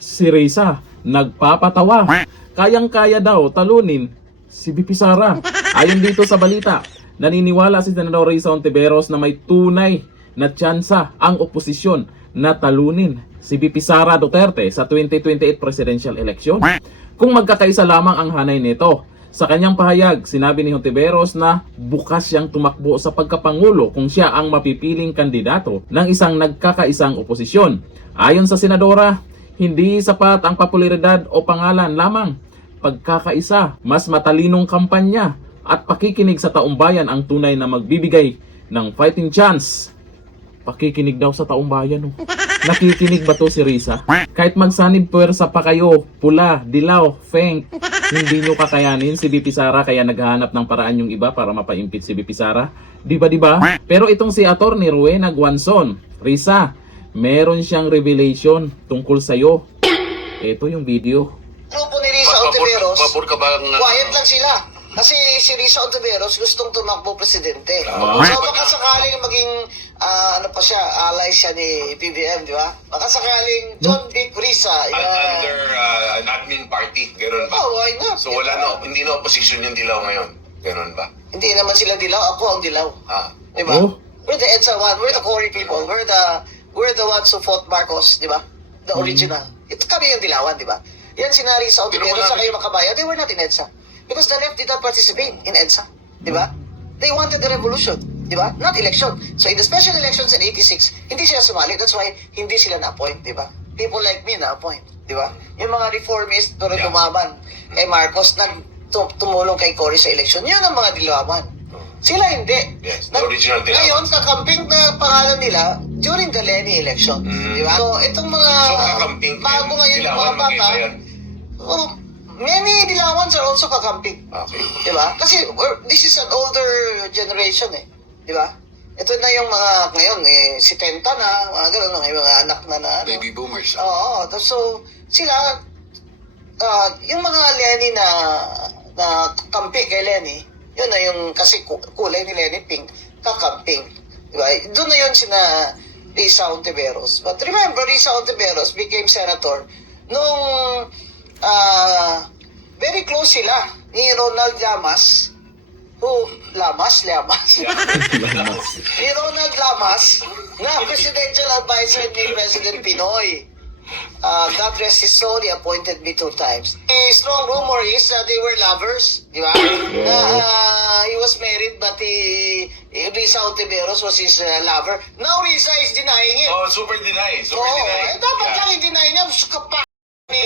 si Risa nagpapatawa. Kayang-kaya daw talunin si VP Sara. Ayon dito sa balita, naniniwala si Senador Risa Hontiveros na may tunay na tsansa ang oposisyon na talunin si VP Sara Duterte sa 2028 presidential election kung magkakaisa lamang ang hanay nito. Sa kanyang pahayag, sinabi ni Hontiveros na bukas siyang tumakbo sa pagkapangulo kung siya ang mapipiling kandidato ng isang nagkakaisang oposisyon. Ayon sa senadora, hindi sapat ang popularidad o pangalan lamang. Pagkakaisa, mas matalinong kampanya at pakikinig sa taong bayan ang tunay na magbibigay ng fighting chance. Pakikinig daw sa taong bayan. Nakikinig ba to si Risa? Kahit magsanib puwersa pa kayo, pula, dilaw, feng, hindi nyo kakayanin si VP Sara, kaya naghahanap ng paraan yung iba para mapaimpit si VP Sara. Diba? Pero itong si Atty. Rowena Guanzon, Risa, meron siyang revelation tungkol sa'yo. Ito yung video. Grupo ni Risa Hontiveros, Pabor ka bang... quiet lang sila. Kasi si Risa Hontiveros gustong tumakbo presidente. Ah. So baka sakaling maging ally siya ni PBM, di ba? Baka sakaling John Vic Risa. under an admin party, gano'n ba? Oh, why not? So wala na, hindi na opposition yung dilaw ngayon, gano'n ba? Hindi naman sila dilaw, ako ang dilaw. Di ba? Oh. We're the EDSA one, we're the Cory people, we're the ones who fought Marcos, di ba? The original. Ito kami yung dilawan, di ba? Yan si Risa Hontiveros sa kayo makabaya, they were not in EDSA. Because the left did not participate in EDSA, di ba? They wanted the revolution, di ba? Not election. So in the special elections in 86, hindi sila sumali. That's why hindi sila na-appoint, di ba? People like me na-appoint, di ba? Yung mga reformist pero lumaban kay Marcos, tumulong kay Cory sa election. Yun ang mga dilawan. Sila hindi. Yes, the original dilawan. Ngayon, kakamping na pangalan nila during the Lenny election. Di ba? So itong mga kakamping bago ngayon yung mga bata, many dilawans are also kakamping. Okay. Di ba? Kasi this is an older generation eh. Di ba? Ito na yung mga ngayon si Tenta na, mga gano'n, may mga anak na Baby boomers. Oo. So sila, yung mga Lenny na kampi kay Lenny, yun na yung kasi kulay ni Lenny pink, kakamping. Di ba? Doon na yun sina Risa Hontiveros. But remember, Risa Hontiveros became senator nung very close sila ni Ronald Llamas, ni Ronald Llamas na presidential advisor ni President Pinoy. God rest his soul, he appointed me 2 times. The strong rumor is they were lovers, di ba? He was married but Risa Hontiveros was his lover. Now Risa is denying it. Oh, super deny. Dapat lang i-deny niya. Ni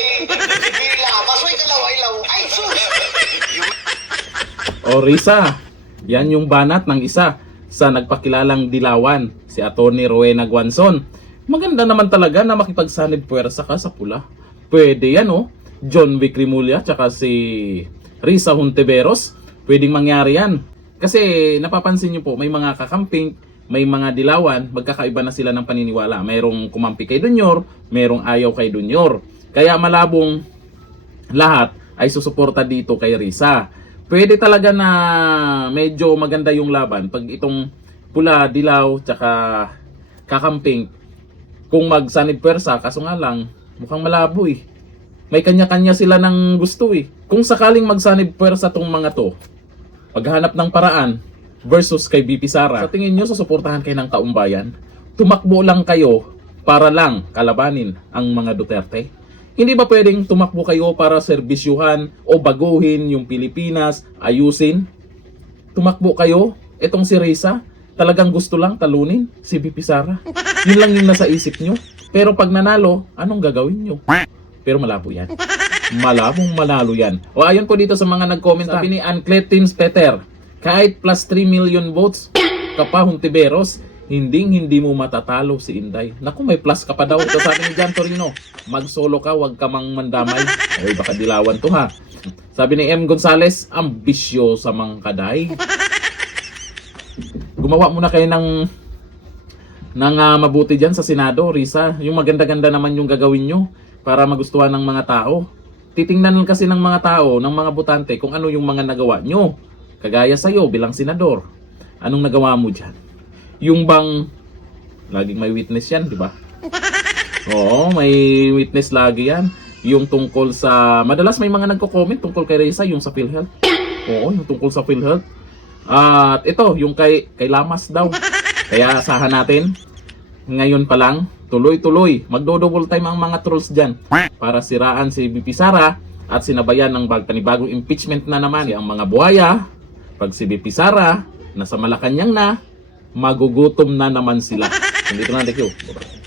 Llamas, may kalaway-law. Ay, sus! O Risa, yan yung banat ng isa sa nagpakilalang dilawan, si Atty. Rowena Guanzon. Maganda naman talaga na makipagsanib puwersa ka sa pula. Pwede yan John Vic Rimulya tsaka si Risa Hontiveros. Pwedeng mangyari yan. Kasi napapansin nyo po, may mga kakamping, may mga dilawan, magkakaiba na sila ng paniniwala. Mayroong kumampi kay Dunyor, mayroong ayaw kay Dunyor. Kaya malabong lahat ay susuporta dito kay Risa. Pwede talaga na medyo maganda yung laban pag itong pula, dilaw, tsaka kakamping. Kung magsanib pwersa, kaso nga lang, mukhang malabo May kanya-kanya sila ng gusto Kung sakaling magsanib pwersa tong mga to, paghanap ng paraan versus kay VP Sara, sa tingin nyo susuportahan kayo ng taong bayan? Tumakbo lang kayo para lang kalabanin ang mga Duterte? Hindi ba pwedeng tumakbo kayo para serbisyuhan o baguhin yung Pilipinas, ayusin? Tumakbo kayo, etong si Risa, talagang gusto lang talunin si VP Sara. Yun lang yung nasa isip nyo. Pero pag nanalo, anong gagawin nyo? Pero malabo yan. Malabong malalo yan. O ayon po dito sa mga nag-comment, sabi ni Ancletins Peter, kahit plus 3 million votes ka pa Hontiveros, hindi mo matatalo si Inday. Naku, may plus ka pa daw. Ito sabi ni Jan Torino, mag-solo ka, wag ka mang mandamay. Oy, baka dilawan to ha. Sabi ni M. Gonzales, ambisyo sa mga kaday. Gumawa muna kayo ng mabuti dyan sa Senado, Risa. Yung maganda-ganda naman yung gagawin nyo para magustuhan ng mga tao. Titingnan kasi ng mga tao, ng mga botante, kung ano yung mga nagawa nyo. Kagaya sa'yo bilang senador. Anong nagawa mo dyan? Yung bang, laging may witness yan, di ba? Oo, may witness lagi yan. Yung tungkol sa... Madalas may mga nagko-comment tungkol kay Reza, yung sa PhilHealth. Oo, yung tungkol sa PhilHealth. At ito, yung kay Lamas daw. Kaya asahan natin, ngayon pa lang, tuloy-tuloy, magdo-double time ang mga trolls dyan para siraan si BP Sara at sinabayan ng panibagong impeachment na naman ang mga buhaya. Pag si BP Sara, nasa Malacanang na, magugutom na naman sila. Dito na, thank you. Bye-bye.